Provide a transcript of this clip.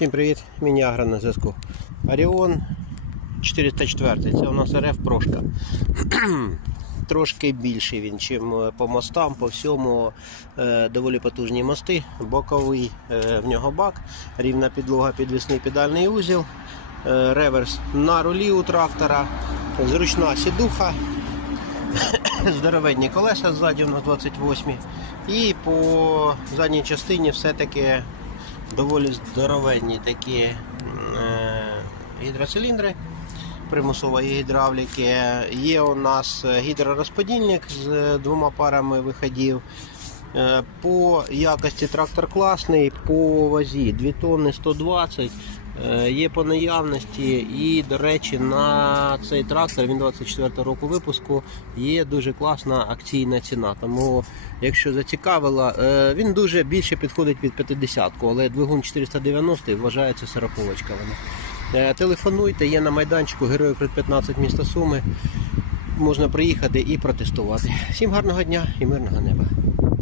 Всім привіт, Міні-Агро на зв'язку. Оріон 404, це у нас РФ прошка. Трошки більший він, чим е, по мостам, по всьому Е, доволі потужні мости, боковий е, в нього бак, рівна підлога, підвісний педальний узіл, реверс на рулі у трактора, зручна сідуха, здоровенні колеса ззаді у нас 28 і по задній частині все-таки доволі здоровенні такі е, гідроциліндри примусової гідравліки. Є у нас гідророзподільник з двома парами виходів. Е, По якості трактор класний, по вазі 2 тонни 120 е, є по наявності. І, до речі, на цей трактор він 24 року випуску є дуже класна акційна ціна. Тому, якщо зацікавила, е, він дуже більше підходить під 50-ку, але двигун 490 вважається 40 вона. Телефонуйте, є на майданчику Героїв Крит 15 міста Суми. Можна приїхати і протестувати. Всім гарного дня і мирного неба.